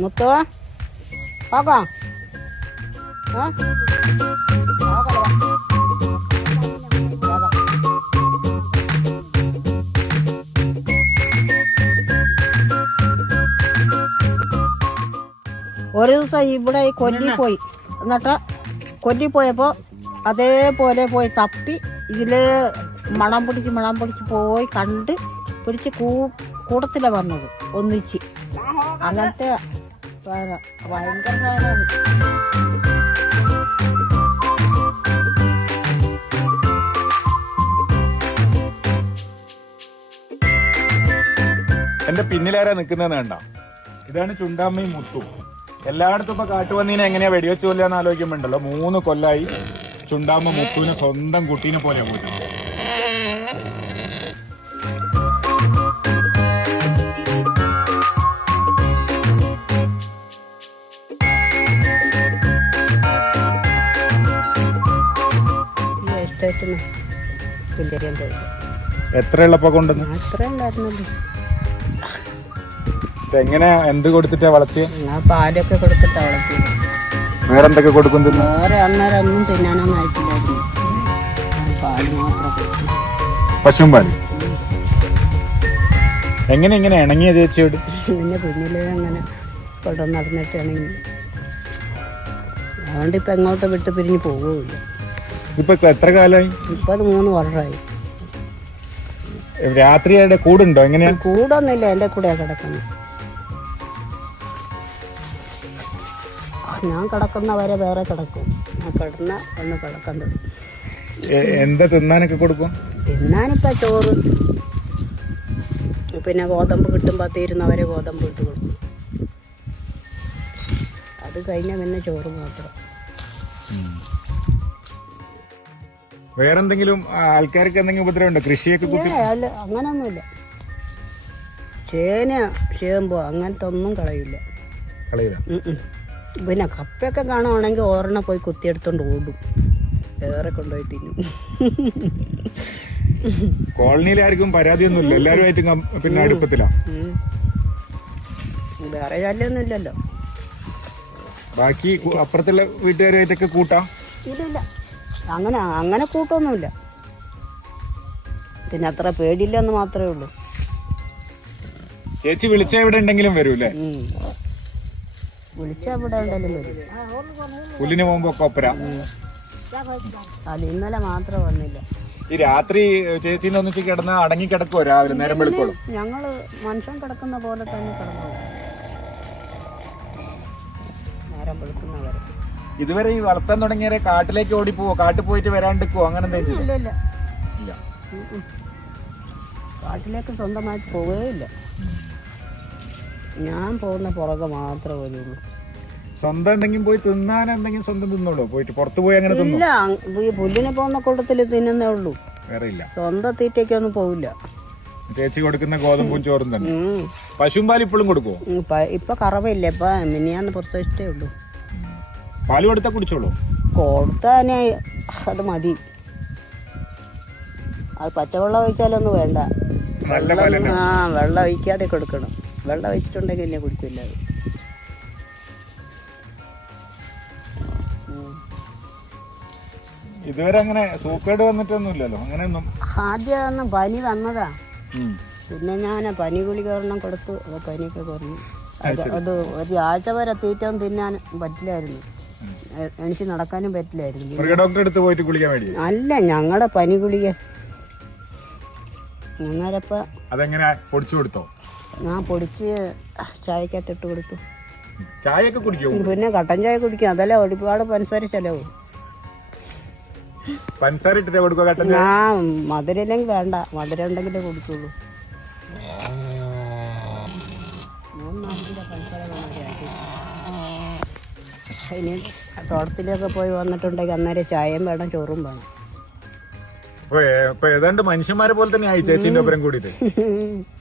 മുത്തോ. tớ ആ പോകാം, hả. ഒരു ദിവസം ഇവിടെ ഈ കൊല്ലി പോയി. എന്നിട്ട് കൊല്ലി പോയപ്പോൾ അതേപോലെ പോയി തപ്പി ഇതിൽ മണം പിടിച്ച് മണം പിടിച്ച് പോയി കണ്ട് പിടിച്ച് കൂ കൂടത്തിലാണ് വന്നത്. ഒന്നിച്ച്. അങ്ങനത്തെ സാധനം. ഭയങ്കര സാധനമാണ് എന്റെ പിന്നിലാരാ നിൽക്കുന്നതെന്ന് കണ്ട? ഇതാണ് ചുണ്ടാമ്മയും മുത്തു. എല്ലായിടത്തും ഇപ്പൊ കാട്ടുപന്നീനെ എങ്ങനെയാ വെടിവെച്ച് കൊല്ലാന്ന് ആലോചിക്കുമ്പോണ്ടല്ലോ മൂന്ന് കൊല്ലായി ചുണ്ടാമ്മ മുത്തുവിനെ സ്വന്തം കുട്ടീനെ പോലെ പോയിട്ട് എസ്റ്റേറ്റിന് പുല്ലരിയാൻ പോയി എത്ര കൊണ്ടുവന്ന്? അത്രേ എങ്ങനെ എന്ത് കൊടുത്തിട്ടാ വളർത്തിയ? ഞാൻ പാലൊക്കെ കൊടുത്തിട്ടാ വളർത്തിയത് വേറെന്തൊക്കെ കൊടുക്കും തിന്ന്? വേറെ അന്നേരം ഒന്നും തിന്നാനൊന്നും ആയിട്ടില്ലായിരുന്നു. പാൽ മാത്രം. പശുവും പാൽ? എങ്ങനെ ഇങ്ങനെ ഇണങ്ങിയ ചേച്ചിയോട്? പിന്നെ കുഞ്ഞിലേ അങ്ങനെ കൊണ്ട് നടന്നിട്ടാണെങ്കിൽ അതുകൊണ്ട് ഇപ്പം എങ്ങോട്ട് വിട്ട് പിരിഞ്ഞു പോവുകയില്ല. ഇപ്പൊ എത്ര കാലമായി ഇപ്പം അത് മൂന്ന് വർഷമായി രാത്രി അവിടെ കൂടുണ്ടോ? എങ്ങനെയാ? കൂടൊന്നുമില്ല എന്റെ കൂടെ കിടക്കുന്നു. ഞാൻ കിടക്കുന്നവരെ വേറെ കിടക്കും. ഞാൻ കിടന്ന ഒന്ന് കിടക്കുന്നത് എന്താ തിന്നാനൊക്കെ കൊടുക്കും? തിന്നാനിപ്പോ ചോറ്. പിന്നെ ഗോതമ്പ് കിട്ടുമ്പോ തീരുന്നവരെ ഗോതമ്പ് ഇട്ട് കൊടുക്കും. അത് കഴിഞ്ഞാൽ പിന്നെ ചോറ് മാത്രം. വേറെന്തെങ്കിലും ആൾക്കാർക്ക് എന്തെങ്കിലും ഉപദ്രവം ഉണ്ടോ കൃഷിയൊക്കെ കുത്തി അല്ല അങ്ങനൊന്നുമില്ല. ചേന ചേമ്പോ അങ്ങനത്തെ ഒന്നും കളയില്ല. കളയില്ല. ഉം ഉം. പിന്നെ കപ്പയൊക്കെ കാണുവാണെങ്കിൽ ഓരെണ്ണം പോയി കുത്തിയെടുത്തോണ്ട് ഓടും. വേറെ കൊണ്ടുപോയി തിന്നും. കോളനിയിൽ ആർക്കും പരാതിയൊന്നുമില്ല. എല്ലാവരുമായിട്ടും കം- പിന്നെ അടുപ്പത്തിലാ. ഉം. വേറെ ശല്യമൊന്നും ഇല്ലല്ലോ ബാക്കി കു- അപ്പുറത്തുള്ള വീട്ടുകാരുമായിട്ടൊക്കെ കൂട്ടാം? ഇല്ലില്ല. അങ്ങനെ അങ്ങനെ കൂട്ടൊന്നുമില്ല. പിന്നെ അത്ര പേടിയില്ലെന്ന് മാത്രമേ ഉള്ളൂ. ചേച്ചി വിളിച്ച എവിടെ ഉണ്ടെങ്കിലും വരൂല്ലേ? വിളിച്ച എവിടെ ഉണ്ടെങ്കിലും വരും. പുല്ലിന് പോകുമ്പോ അത് ഇന്നലെ മാത്രം വന്നില്ല. ഈ രാത്രി ചേച്ചി ഒന്നിച്ച് കിടന്ന് അടങ്ങി കിടക്കുവോ രാവിലെ? നേരം വെളുക്കോളും ഞങ്ങൾ മനുഷ്യൻ കിടക്കുന്ന പോലെ തന്നെ കിടന്നു. നേരം വെളുക്കുന്നവരെ. ഇതുവരെ ഈ വളർത്താൻ തുടങ്ങിയ കാട്ടിലേക്ക് ഓടിപ്പോവോ? കാട്ടിൽ പോയിട്ട് വരാണ്ടിക്കോ അങ്ങനെ എന്തെങ്കിലും ഇല്ല ഇല്ല. ഇല്ല. കാട്ടിലേക്ക് സ്വന്തമായിട്ട് പോവുകയില്ല ഞാൻ പോകുന്ന പുറകെ മാത്രമേ വരുള്ളൂ. സ്വന്തം എന്തെങ്കിലും പോയി തിന്നാൻ എന്തെങ്കിലും സ്വന്തം തിന്നുള്ളൂ പോയിട്ട് പുറത്തു പോയി അങ്ങനെ തിന്നു? ഇല്ല ഈ പുല്ലിന് പോകുന്ന കൂട്ടത്തിൽ തിന്നുന്നേ ഉള്ളൂ. വേറെ ഇല്ല. സ്വന്തം തീറ്റയ്ക്കൊന്നും പോവില്ല. ചേച്ചി കൊടുക്കുന്ന ഗോതമ്പും ചോറും തന്നെ. പശുമ്പാൽ ഇപ്പോഴും പ- ഇപ്പൊ കറവയില്ല ഇപ്പൊ മിനിയാന്ന് പുറത്തേ ഉള്ളൂ. പാൽ കൊടുത്താൽ കുടിച്ചോളൂ. കൊടുത്താനെ അത് മതി. അത് പച്ചവെള്ളം ഒഴിച്ചാലൊന്നും വേണ്ട. നല്ല വെള്ളം- പാലല്ലേ? ആ വെള്ളം ഒഴിക്കാതെ കൊടുക്കണം. വെള്ളം ഒഴിച്ചിട്ടുണ്ടെങ്കിൽ എന്നെ കുടിക്കില്ല അത്. ഉം. ഇതുവരെ അങ്ങനെ സൂക്കേട് വന്നിട്ടൊന്നുമില്ലല്ലോ. അങ്ങനെയൊന്നും ആദ്യം പനി വന്നതാ. ഉം. പിന്നെ ഞാൻ പനി ഗുളിക ഒരെണ്ണം കൊടുത്തു. അത് പനിയൊക്കെ കുറഞ്ഞു. അത് അത് ഒരാഴ്ച വരെ തീറ്റം തിന്നാൻ പറ്റില്ലായിരുന്നു. എ- എണിച്ച് നടക്കാനും പറ്റില്ലായിരുന്നു. ഡോക്ടറെ അടുത്ത് പോയിട്ട് കുളിക്കാൻ വേണ്ടി അല്ല ഞങ്ങളുടെ പനി ഗുളിക. അതെങ്ങനെ പൊടിച്ചു കൊടുത്തോ? ഞാൻ പൊടിച്ച് ചായക്കകത്തിട്ട് കൊടുത്തു. ചായയൊക്കെ കുടിക്കോ? പിന്നെ കട്ടൻ ചായ കുടിക്കും. അതല്ല ഒരുപാട് പഞ്ചസാര ചെലവ്. പഞ്ചസാര ഇട്ടിട്ട് കട്ടൻ ഞാൻ മധുരം ഇല്ലെങ്കിൽ വേണ്ട. മധുരം ഉണ്ടെങ്കിലേ കൊടുക്കുള്ളൂ. പഞ്ചസാര. ഇനി തോട്ടത്തിലൊക്കെ പോയി വന്നിട്ടുണ്ടെങ്കിൽ അന്നേരം ചായയും വേണം ചോറും വേണം. ഏതാണ്ട് മനുഷ്യന്മാരെ പോലെ തന്നെ ആയി ചേച്ചിന്റെ ഒപ്പം കൂടിയിട്ട്.